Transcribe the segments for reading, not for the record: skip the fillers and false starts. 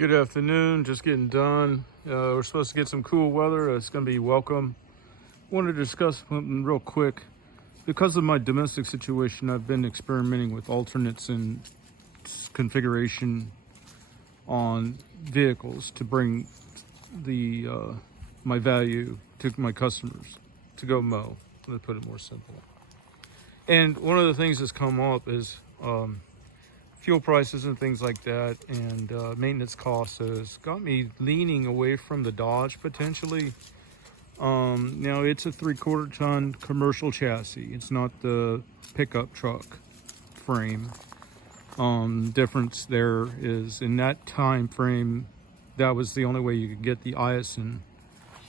Good afternoon, just getting done. We're supposed to get some cool weather. It's going to be welcome. I wanted to discuss something real quick. Because of my domestic situation, I've been experimenting with alternates and configuration on vehicles to bring the my value to my customers to go mow. To put it more simple. And one of the things that's come up is fuel prices and things like that, and maintenance costs has got me leaning away from the Dodge potentially. Now it's a 3/4 ton commercial chassis. It's not the pickup truck frame. Difference there is in that time frame, that was the only way you could get the Isin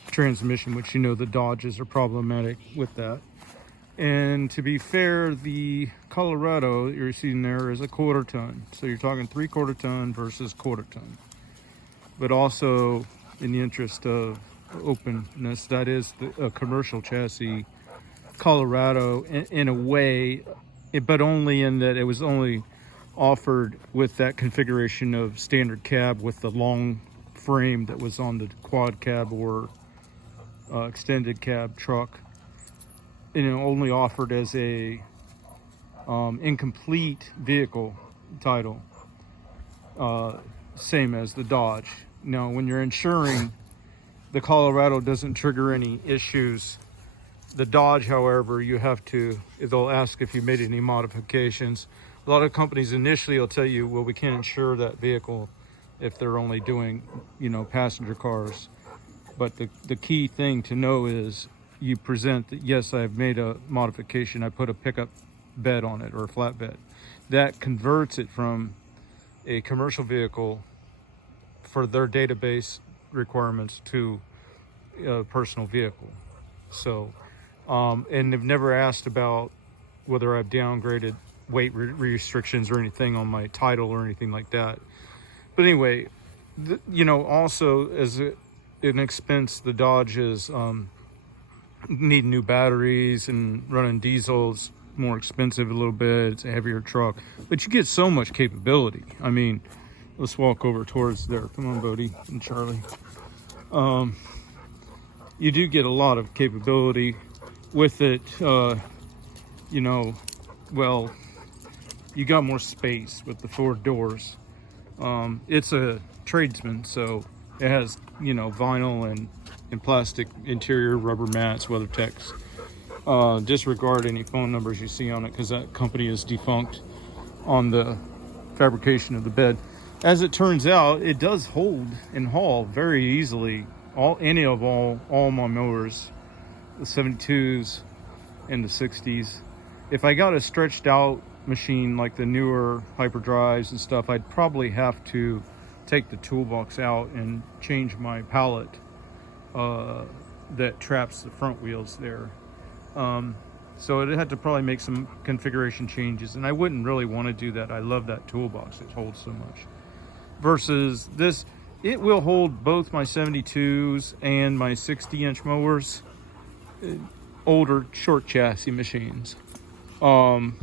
transmission, which the Dodges are problematic with that. And to be fair, the Colorado that you're seeing there is a 1/4 ton. So you're talking 3/4 ton versus 1/4 ton. But also, in the interest of openness, that is a commercial chassis Colorado in a way, but only in that it was only offered with that configuration of standard cab with the long frame that was on the quad cab or extended cab truck. And only offered as a incomplete vehicle title, same as the Dodge. Now, when you're insuring, the Colorado doesn't trigger any issues. The Dodge, however, they'll ask if you made any modifications. A lot of companies initially will tell you, well, we can't insure that vehicle if they're only doing, passenger cars. But the key thing to know is you present that, yes, I've made a modification. I put a pickup bed on it or a flatbed. That converts it from a commercial vehicle for their database requirements to a personal vehicle. So, and they've never asked about whether I've downgraded weight restrictions or anything on my title or anything like that. But anyway, also as an expense, the Dodge is need new batteries, and running diesel's more expensive a little bit. It's a heavier truck, but you get so much capability. I mean, let's walk over towards there. Come on, Bodie and Charlie. You do get a lot of capability with it. Well, you got more space with the 4 doors. It's a tradesman, so it has vinyl and plastic interior, rubber mats, WeatherTechs. Disregard any phone numbers you see on it because that company is defunct on the fabrication of the bed. As it turns out, it does hold and haul very easily all my mowers, the 72s and the 60s. If I got a stretched out machine like the newer hyperdrives and stuff, I'd probably have to take the toolbox out and change my pallet that traps the front wheels there. So it had to probably make some configuration changes, and I wouldn't really want to do that. I love that toolbox. It holds so much. Versus this, it will hold both my 72s and my 60-inch mowers, older short chassis machines. But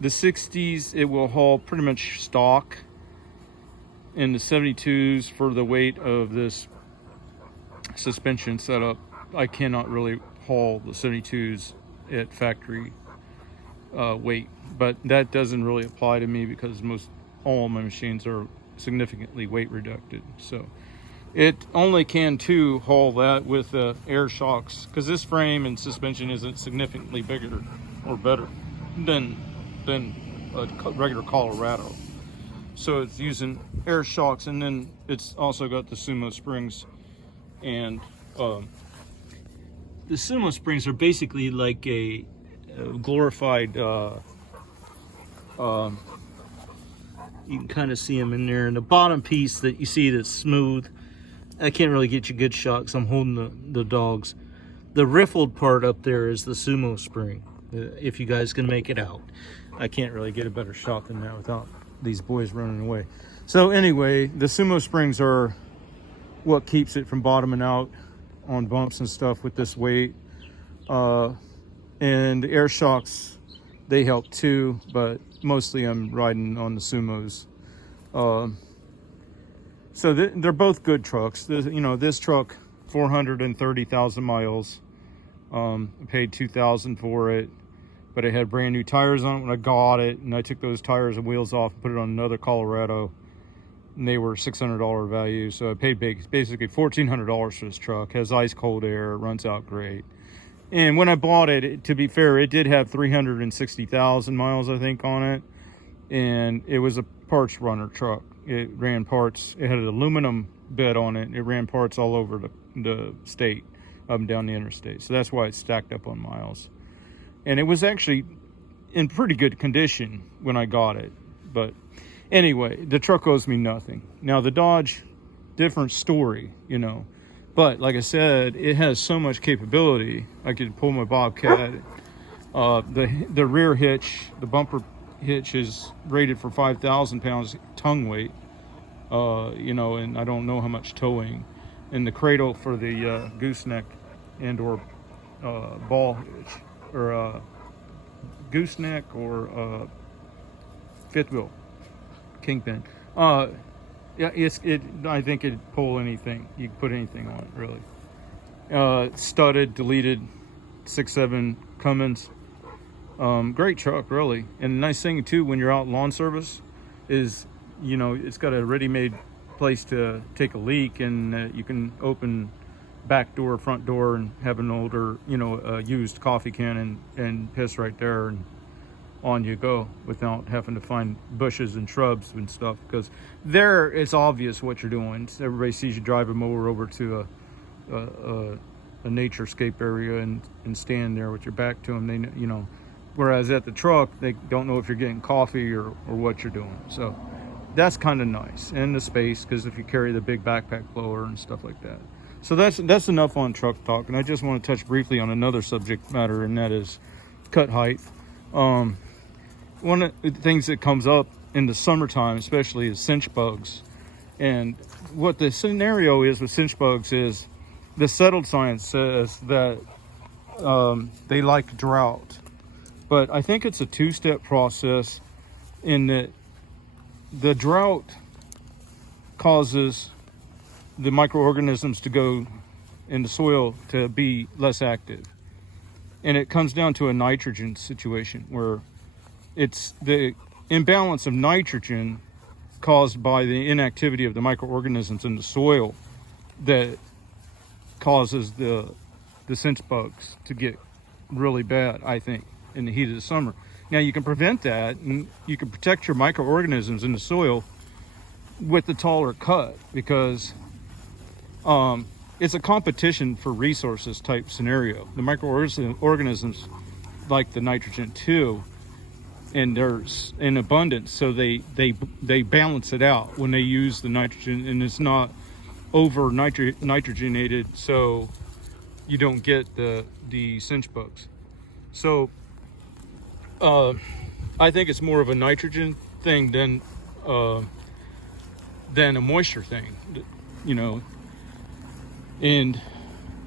the 60s, it will haul pretty much stock. In the 72s, for the weight of this suspension setup, I cannot really haul the 72s at factory weight. But that doesn't really apply to me because all my machines are significantly weight reduced. So it only can haul that with air shocks, because this frame and suspension isn't significantly bigger or better than a regular Colorado. So it's using air shocks, and then it's also got the Sumo springs. And the Sumo springs are basically like a glorified, you can kind of see them in there. And the bottom piece that you see that's smooth, I can't really get you good shots. I'm holding the dogs. The riffled part up there is the Sumo spring, if you guys can make it out. I can't really get a better shot than that without these boys running away. So anyway, the Sumo springs are what keeps it from bottoming out on bumps and stuff with this weight. And the air shocks, they help too, but mostly I'm riding on the Sumos So they're both good trucks. This truck, 430,000 miles. I paid $2,000 for it, but it had brand new tires on it when I got it, and I took those tires and wheels off and put it on another Colorado, and they were $600 value. So I paid basically $1,400 for this truck. It has ice cold air, it runs out great. And when I bought it, to be fair, it did have 360,000 miles, I think, on it, and it was a parts runner truck. It ran parts. It had an aluminum bed on it. It ran parts all over the state, up and down the interstate. So that's why it's stacked up on miles. And it was actually in pretty good condition when I got it. But anyway, the truck owes me nothing. Now the Dodge, different story, But like I said, it has so much capability. I could pull my Bobcat. The rear hitch, the bumper hitch, is rated for 5,000 pounds tongue weight, and I don't know how much towing. And the cradle for the gooseneck and or ball hitch, or gooseneck or fifth wheel kingpin. Yeah, I think it'd pull anything. You could put anything on it, really. Studded, deleted, 6.7 Cummins. Great truck, really. And the nice thing too, when you're out lawn service, is it's got a ready-made place to take a leak, and you can open back door, front door, and have an older, used coffee can and piss right there, and on you go, without having to find bushes and shrubs and stuff, because there it's obvious what you're doing. Everybody sees you drive a mower over to a naturescape area and stand there with your back to them. They whereas at the truck, they don't know if you're getting coffee or what you're doing. So that's kind of nice. And the space, because if you carry the big backpack blower and stuff like that. So that's enough on truck talk. And I just want to touch briefly on another subject matter, and that is cut height. One of the things that comes up in the summertime especially is cinch bugs. And what the scenario is with cinch bugs is the settled science says that they like drought. But I think it's a two-step process, in that the drought causes the microorganisms to go in the soil to be less active. And it comes down to a nitrogen situation, where it's the imbalance of nitrogen caused by the inactivity of the microorganisms in the soil that causes the cinch bugs to get really bad, I think, in the heat of the summer. Now you can prevent that, and you can protect your microorganisms in the soil with the taller cut, because it's a competition for resources type scenario. The microorganisms like the nitrogen too, and there's in abundance, so they balance it out when they use the nitrogen, and it's not over nitrogenated, so you don't get the cinch bugs. So I think it's more of a nitrogen thing than a moisture thing, and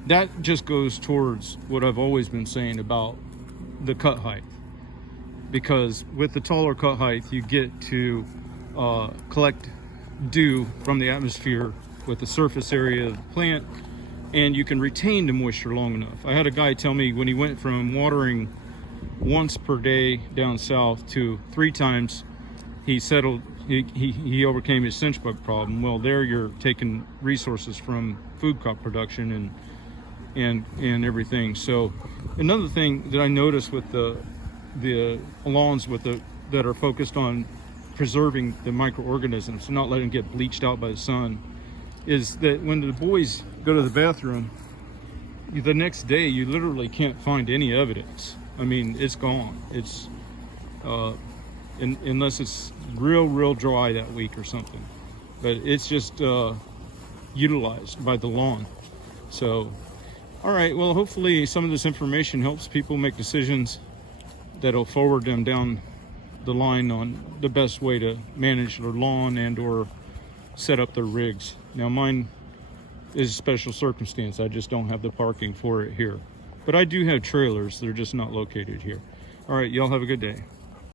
that just goes towards what I've always been saying about the cut height, because with the taller cut height, you get to collect dew from the atmosphere with the surface area of the plant, and you can retain the moisture long enough. I had a guy tell me when he went from watering once per day down south to 3 times, he overcame his cinch bug problem. Well, there you're taking resources from food crop production and everything. So another thing that I noticed with the lawns that are focused on preserving the microorganisms and not letting them get bleached out by the sun, is that when the boys go to the bathroom, the next day you literally can't find any evidence. I mean, it's gone. It's unless it's real dry that week or something, but it's just utilized by the lawn. So all right, well, hopefully some of this information helps people make decisions that'll forward them down the line on the best way to manage their lawn and or set up their rigs. Now mine is a special circumstance. I just don't have the parking for it here, but I do have trailers. They're just not located here. All right, y'all have a good day.